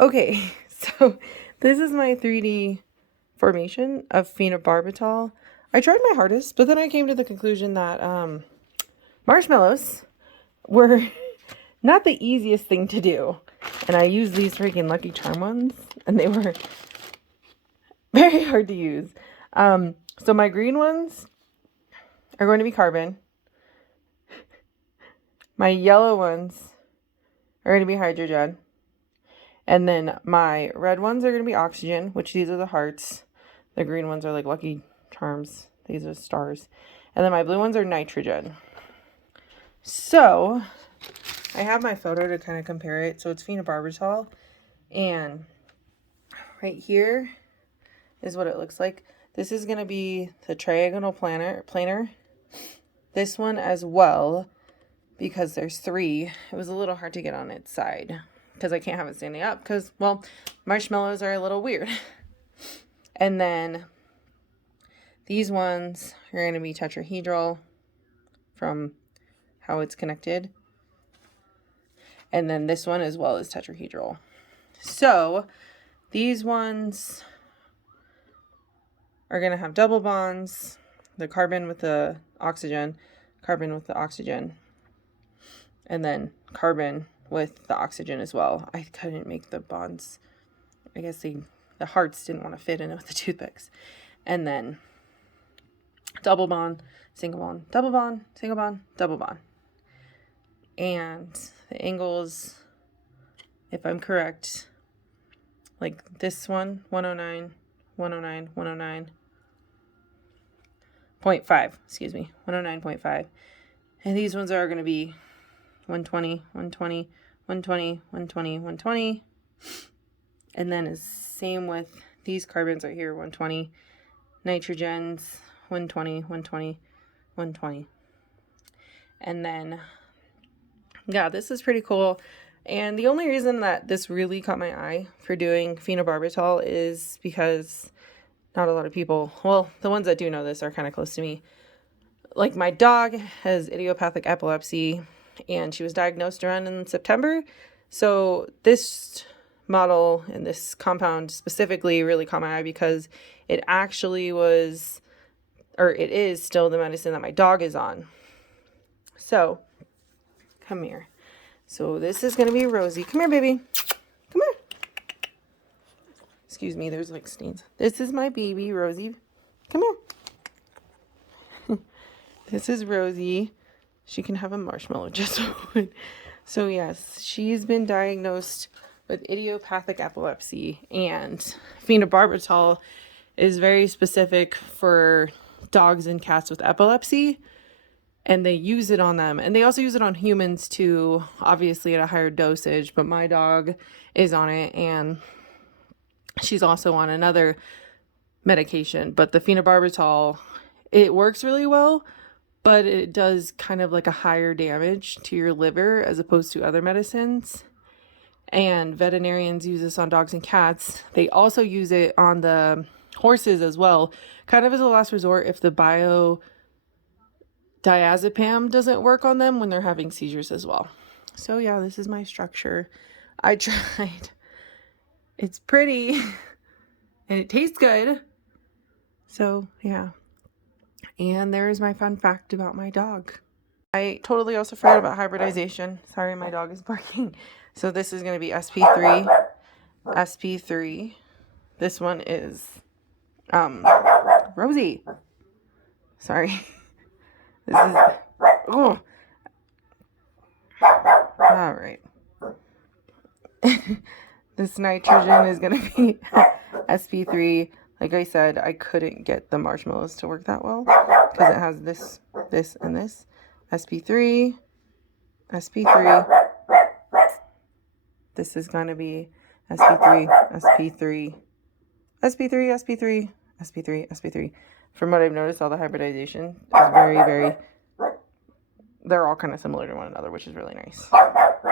Okay, so this is my 3D formation of phenobarbital. I tried my hardest, but then I came to the conclusion that marshmallows were not the easiest thing to do. And I used these freaking Lucky Charm ones, and they were very hard to use. So my green ones are going to be carbon. My yellow ones are going to be hydrogen. And then my red ones are going to be oxygen, which these are the hearts. The green ones are like Lucky Charms. These are stars. And then my blue ones are nitrogen. So I have my photo to kind of compare it. So it's phenobarbital. And right here is what it looks like. This is going to be the triagonal planar. This one as well, because there's 3. It was a little hard to get on its side because I can't have it standing up because, well, marshmallows are a little weird. And then these ones are going to be tetrahedral from how it's connected. And then this one as well is tetrahedral. So these ones are going to have double bonds, the carbon with the oxygen, and then carbon with the oxygen as well. I couldn't make the bonds. I guess the hearts didn't want to fit in it with the toothpicks. And then double bond, single bond, double bond, single bond, double bond. And the angles, if I'm correct, like this one, 109, 109, 109.5, excuse me, 109.5. And these ones are going to be 120, 120, 120, 120, 120. And then is same with these carbons right here, 120. Nitrogens, 120, 120, 120. And then, yeah, this is pretty cool. And the only reason that this really caught my eye for doing phenobarbital is because not a lot of people, well, the ones that do know this are kind of close to me. Like my dog has idiopathic epilepsy, and she was diagnosed around in September. So this model and this compound specifically really caught my eye because it actually was, or it is still the medicine that my dog is on. So, come here. So this is going to be Rosie. Come here, baby. Come here. Excuse me, there's like stains. This is my baby, Rosie. Come here. This is Rosie. She can have a marshmallow just so. So yes, she's been diagnosed with idiopathic epilepsy, and phenobarbital is very specific for dogs and cats with epilepsy, and they use it on them. And they also use it on humans too, obviously at a higher dosage, but my dog is on it, and she's also on another medication. But the phenobarbital, it works really well, but it does kind of like a higher damage to your liver as opposed to other medicines. And veterinarians use this on dogs and cats. They also use it on the horses as well, kind of as a last resort if the diazepam doesn't work on them when they're having seizures as well. So yeah, this is my structure. I tried. It's pretty and it tastes good. So yeah. And there's my fun fact about my dog. I totally also forgot about hybridization. Sorry, my dog is barking. So this is going to be SP3. SP3. This one is Rosie. Sorry. This is, oh. All right. This nitrogen is going to be SP3. Like I said, I couldn't get the marshmallows to work that well because it has this, and this. SP3. SP3. This is going to be SP3, SP3, SP3, SP3, SP3, SP3. From what I've noticed, all the hybridization is very, they're all kind of similar to one another, which is really nice.